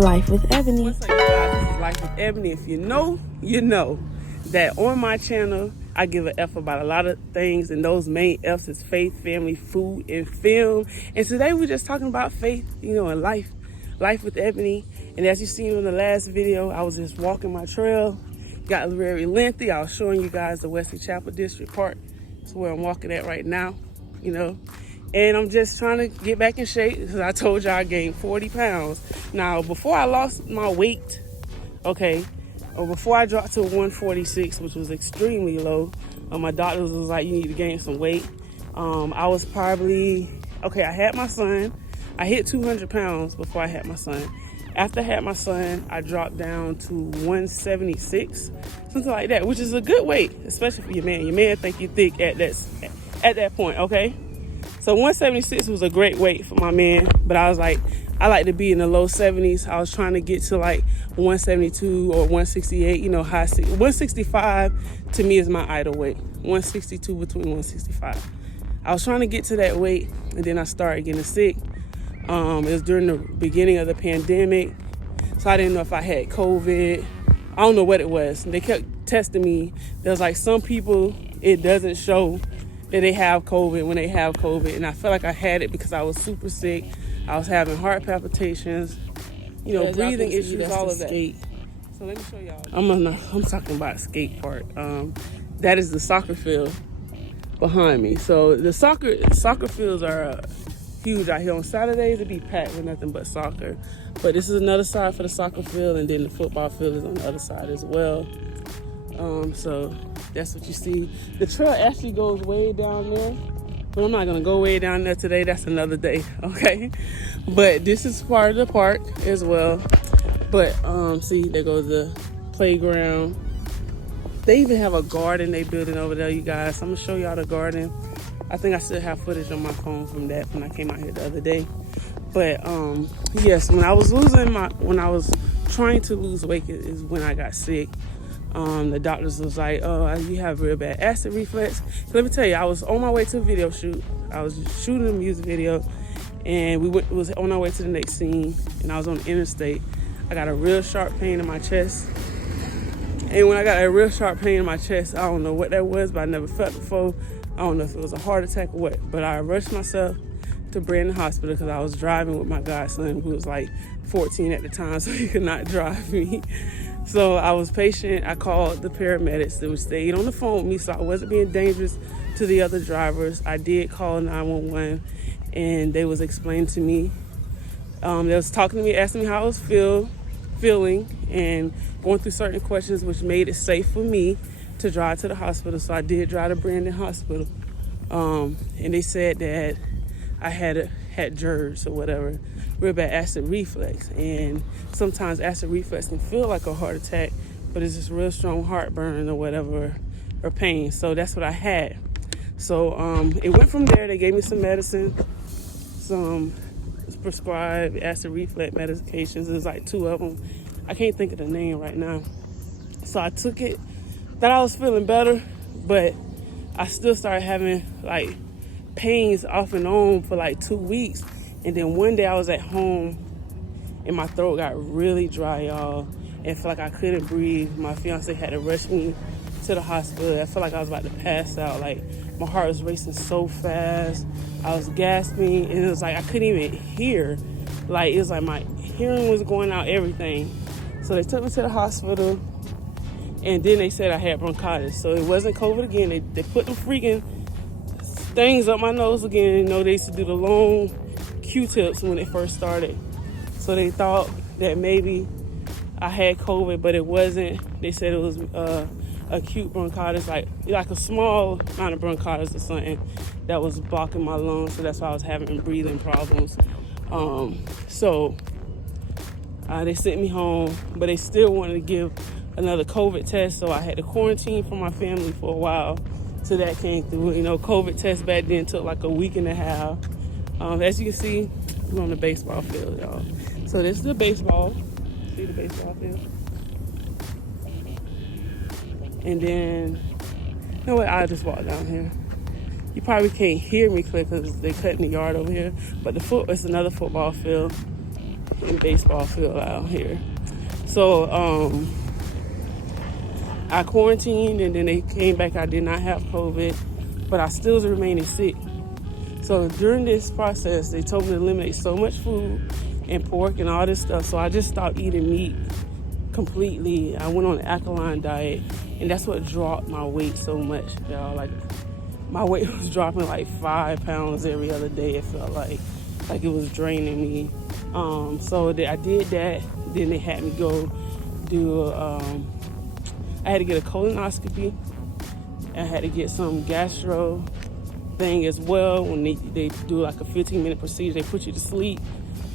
Life with Ebony. What's up, you guys? This is Life with Ebony. If you know, you know that on my channel, I give an F about a lot of things, and those main F's is faith, family, food, and film. And today we're just talking about faith, and life with Ebony. And as you seen in the last video, I was just walking my trail. Got very lengthy. I was showing you guys the Wesley Chapel District Park. That's where I'm walking at right now, And I'm just trying to get back in shape because I told y'all I gained 40 pounds. Now, before I lost my weight, or before I dropped to 146, which was extremely low, my doctor was like, you need to gain some weight. I was probably, I had my son. I hit 200 pounds before I had my son. After I had my son, I dropped down to 176, something like that, which is a good weight, especially for your man. Your man think you thick at that point, okay? So 176 was a great weight for my man, but I was like, I like to be in the low 70s. I was trying to get to like 172 or 168, high 165 to me is my idle weight. 162 between 165. I was trying to get to that weight, and then I started getting sick. It was during the beginning of the pandemic, so I didn't know if I had COVID. I don't know what it was. They kept testing me. There's like some people, it doesn't show that they have COVID when they have COVID, and I felt like I had it because I was super sick. I was having heart palpitations, breathing issues, all of that. So let me show y'all. I'm talking about skate park. That is the soccer field behind me. So the soccer fields are huge out here. On Saturdays it'd be packed with nothing but soccer. But this is another side for the soccer field, and then the football field is on the other side as well. So that's what you see. The trail actually goes way down there, but I'm not gonna go way down there today. That's another day, okay? But this is part of the park as well. But see, there goes the playground. They even have a garden they building over there, you guys. I'm gonna show y'all the garden. I think I still have footage on my phone from that when I came out here the other day. But yes, when I was trying to lose weight is when I got sick. The doctors was like, oh, you have real bad acid reflux. Let me tell you, I was on my way to a video shoot. I was shooting a music video, and was on our way to the next scene, and I was on the interstate. I got a real sharp pain in my chest. And when I got a real sharp pain in my chest, I don't know what that was, but I never felt it before. I don't know if it was a heart attack or what, but I rushed myself to Brandon Hospital because I was driving with my godson, who was like 14 at the time, so he could not drive me. So I was patient. I called the paramedics that stayed on the phone with me, so I wasn't being dangerous to the other drivers. I did call 911, and they was explaining to me. They was talking to me, asking me how I was feeling, and going through certain questions, which made it safe for me to drive to the hospital. So I did drive to Brandon Hospital, and they said that I had GERD or whatever, real bad acid reflux. And sometimes acid reflux can feel like a heart attack, but it's just real strong heartburn or whatever, or pain. So that's what I had. So it went from there. They gave me some medicine, some prescribed acid reflux medications. There's like 2 of them. I can't think of the name right now. So I took it. Thought I was feeling better, but I still started having like pains off and on for like 2 weeks. And then one day I was at home and my throat got really dry, y'all, and felt like I couldn't breathe. My fiance had to rush me to the hospital. I felt like I was about to pass out. Like my heart was racing so fast. I was gasping, and it was like I couldn't even hear. Like it was like my hearing was going out, everything. So they took me to the hospital, and then they said I had bronchitis. So it wasn't COVID again. They put them freaking things up my nose again. They used to do the long Q-tips when it first started. So they thought that maybe I had COVID, but it wasn't. They said it was acute bronchitis, like a small amount of bronchitis or something that was blocking my lungs. So that's why I was having breathing problems. So they sent me home, but they still wanted to give another COVID test. So I had to quarantine from my family for a while till that came through. COVID test back then took like a week and a half. As you can see, we're on the baseball field, y'all. So this is the baseball. See the baseball field? And then, I'll just walk down here. You probably can't hear me clear because they're cutting the yard over here. But it's another football field. and baseball field out here. So I quarantined, and then they came back. I did not have COVID, but I still was remaining sick. So during this process, they told me to eliminate so much food and pork and all this stuff. So I just stopped eating meat completely. I went on an alkaline diet, and that's what dropped my weight so much, y'all. Like, my weight was dropping like 5 pounds every other day. It felt like it was draining me. So I did that. Then they had me go do I had to get a colonoscopy. I had to get some gastro thing as well. When they do like a 15-minute procedure, they put you to sleep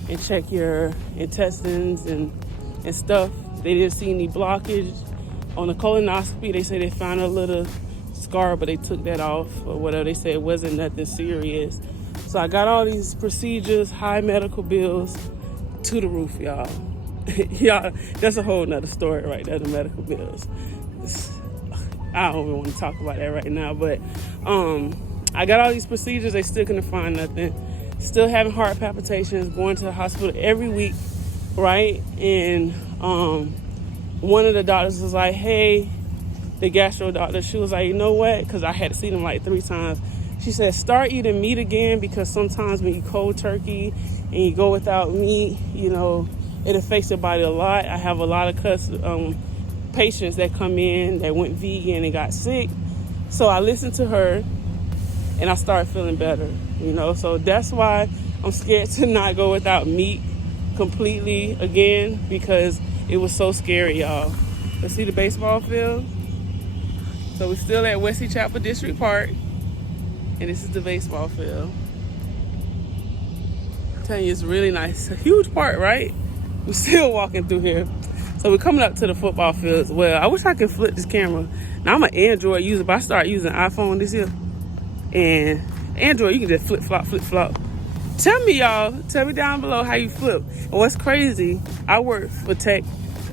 and check your intestines and stuff. They didn't see any blockage on the colonoscopy. They say they found a little scar, but they took that off or whatever. They said it wasn't nothing serious. So I got all these procedures, high medical bills, to the roof, y'all. Y'all, that's a whole nother story right there, the medical bills. I don't even want to talk about that right now, but I got all these procedures. They still couldn't find nothing. Still having heart palpitations, going to the hospital every week, right? And one of the doctors was like, hey, the gastro doctor, she was like, you know what? Because I had to see them like 3 times. She said, start eating meat again, because sometimes when you cold turkey and you go without meat, you know, it affects your body a lot. I have a lot of patients that come in that went vegan and got sick. So I listened to her and I started feeling better, you know. So that's why I'm scared to not go without meat completely again, because it was so scary, y'all. Let's see the baseball field. So we're still at Wesley Chapel District Park, and this is the baseball field. I'm telling you, it's really nice. It's a huge park, right? We're still walking through here. So we're coming up to the football field as well. I wish I could flip this camera. Now I'm an Android user, but I started using iPhone this year. And Android, you can just flip flop. Tell me, y'all, tell me down below how you flip. And what's crazy, I worked for tech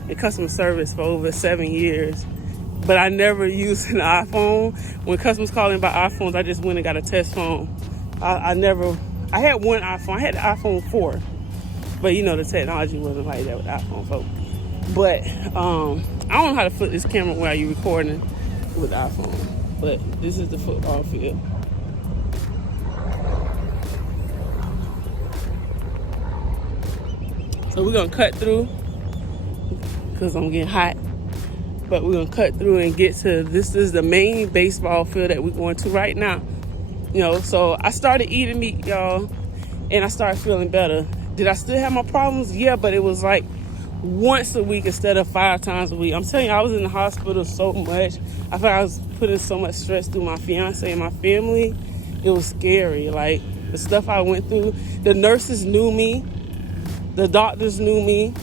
and customer service for over 7 years, but I never used an iPhone. When customers called in by iPhones, I just went and got a test phone. I had one iPhone. I had the iPhone 4, but you know, the technology wasn't like that with the iPhone 4. But I don't know how to flip this camera while you're recording with the iPhone. But this is the football field. So we're gonna cut through, because I'm getting hot. But we're gonna cut through and get to, this is the main baseball field that we're going to right now. You know, so I started eating meat, y'all, and I started feeling better. Did I still have my problems? Yeah, but it was like once a week instead of 5 times a week. I'm telling you, I was in the hospital so much. I thought I was putting so much stress through my fiance and my family. It was scary. Like, the stuff I went through. The nurses knew me. The doctors knew me.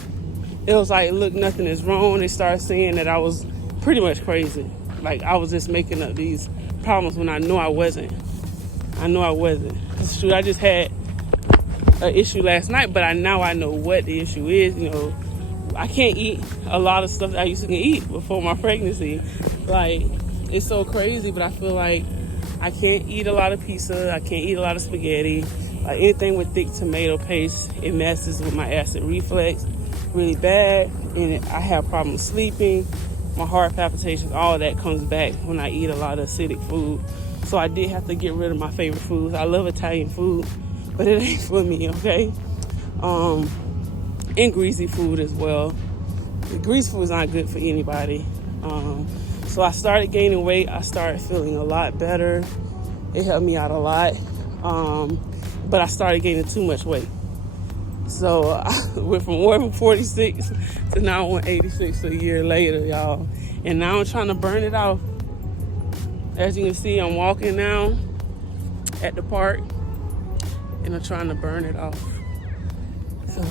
It was like, look, nothing is wrong. They started saying that I was pretty much crazy. Like, I was just making up these problems when I knew I wasn't. I knew I wasn't. Shoot, I just had an issue last night, but now I know what the issue is. You know, I can't eat a lot of stuff that I used to eat before my pregnancy. Like, it's so crazy, but I feel like I can't eat a lot of pizza. I can't eat a lot of spaghetti. Like, anything with thick tomato paste, it messes with my acid reflux really bad. And I have problems sleeping. My heart palpitations, all that comes back when I eat a lot of acidic food. So I did have to get rid of my favorite foods. I love Italian food, but it ain't for me, okay? And greasy food as well. Greasy food is not good for anybody. So I started gaining weight. I started feeling a lot better. It helped me out a lot. But I started gaining too much weight. So I went from 146 to now 186 a year later, y'all. And now I'm trying to burn it off. As you can see, I'm walking now at the park, and I'm trying to burn it off. So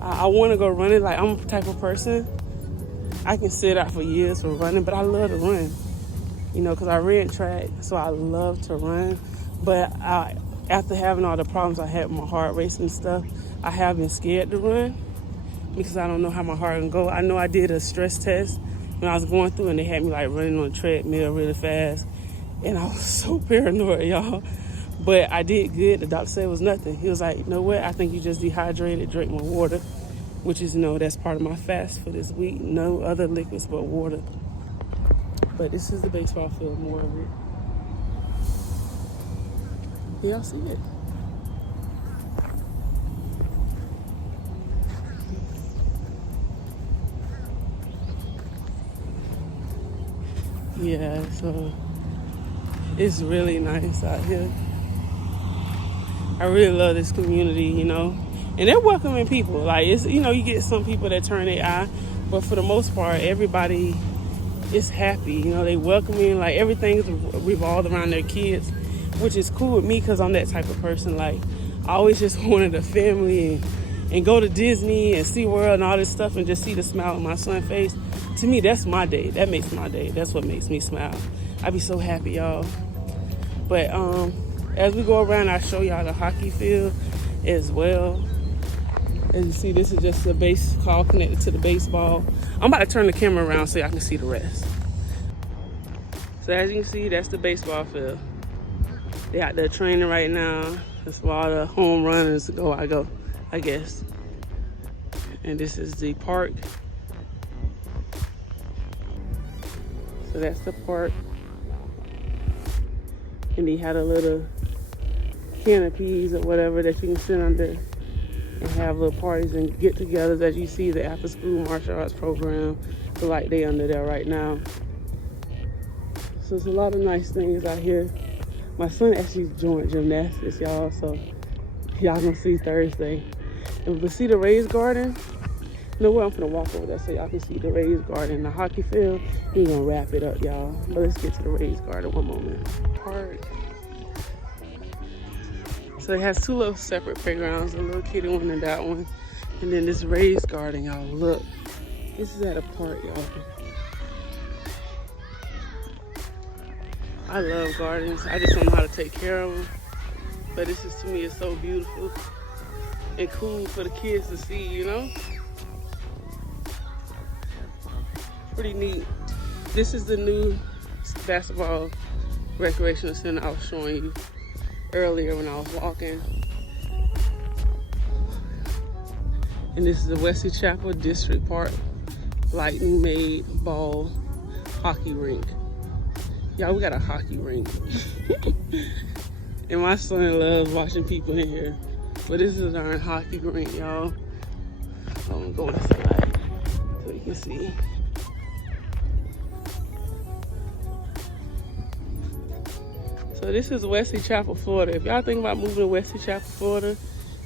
I want to go running. Like, I'm the type of person, I can sit out for years for running, but I love to run, you know, because I ran track, so I love to run. But after having all the problems I had with my heart racing and stuff, I have been scared to run because I don't know how my heart can go. I know I did a stress test when I was going through, and they had me like running on a treadmill really fast, and I was so paranoid, y'all. But I did good. The doctor said it was nothing. He was like, you know what? I think you just dehydrated. Drink more water, which is, that's part of my fast for this week. No other liquids but water. But this is the baseball field, more of it. Y'all see it? Yeah, so it's really nice out here. I really love this community, and they're welcoming people. Like, it's, you get some people that turn their eye, but for the most part, everybody is happy. They welcoming, like, everything's revolved around their kids, which is cool with me because I'm that type of person. Like, I always just wanted a family and go to Disney and SeaWorld and all this stuff and just see the smile on my son's face. To me, that's my day. That makes my day. That's what makes me smile. I be so happy, y'all. But as we go around, I'll show y'all the hockey field as well. As you see, this is just a base call connected to the baseball. I'm about to turn the camera around so y'all can see the rest. So as you can see, that's the baseball field. They out there training right now. That's where all the home runners go, I guess. And this is the park. So that's the park. And they had a little canopies or whatever that you can sit under and have little parties and get-togethers. As you see, the after-school martial arts program, like they under there right now. So it's a lot of nice things out here. My son actually joined gymnastics, y'all, so y'all gonna see Thursday. And we'll see the raised garden. You know what? I'm gonna walk over there so y'all can see the raised garden, the hockey field. We're gonna wrap it up, y'all. But let's get to the raised garden one moment. Park. So it has two little separate playgrounds, a little kiddie one and that one. And then this raised garden, y'all. Look, this is at a park, y'all. I love gardens. I just don't know how to take care of them. But this is, to me, it's so beautiful and cool for the kids to see, Pretty neat. This is the new basketball recreational center I was showing you earlier when I was walking. And this is the Wesley Chapel District Park Lightning Made Ball Hockey Rink. Y'all, we got a hockey rink. And my son loves watching people in here. But this is our hockey rink, y'all. So I'm going inside so you can see. So this is Wesley Chapel, Florida. If y'all think about moving to Wesley Chapel, Florida,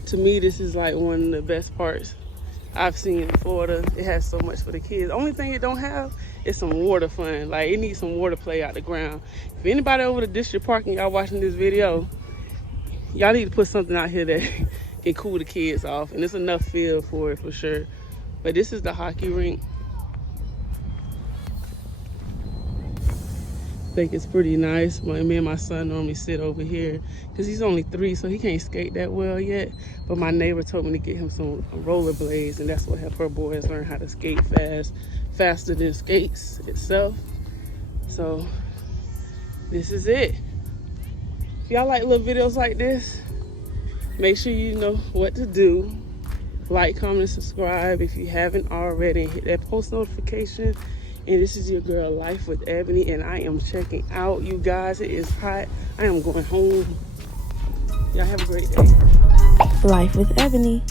to me, this is like one of the best parts I've seen in Florida. It has so much for the kids. Only thing it don't have is some water fun. Like, it needs some water play out the ground. If anybody over the district park and y'all watching this video, y'all need to put something out here that can cool the kids off. And there's enough field for it, for sure. But this is the hockey rink. I think it's pretty nice. Me and my son normally sit over here because he's only 3, so he can't skate that well yet. But my neighbor told me to get him some rollerblades, and that's what helped her boys learn how to skate faster than skates itself. So this is it. If y'all like little videos like this, make sure you know what to do. Like, comment, subscribe if you haven't already. Hit that post notification. And this is your girl, Life with Ebony, and I am checking out, you guys. It is hot. I am going home. Y'all have a great day. Life with Ebony.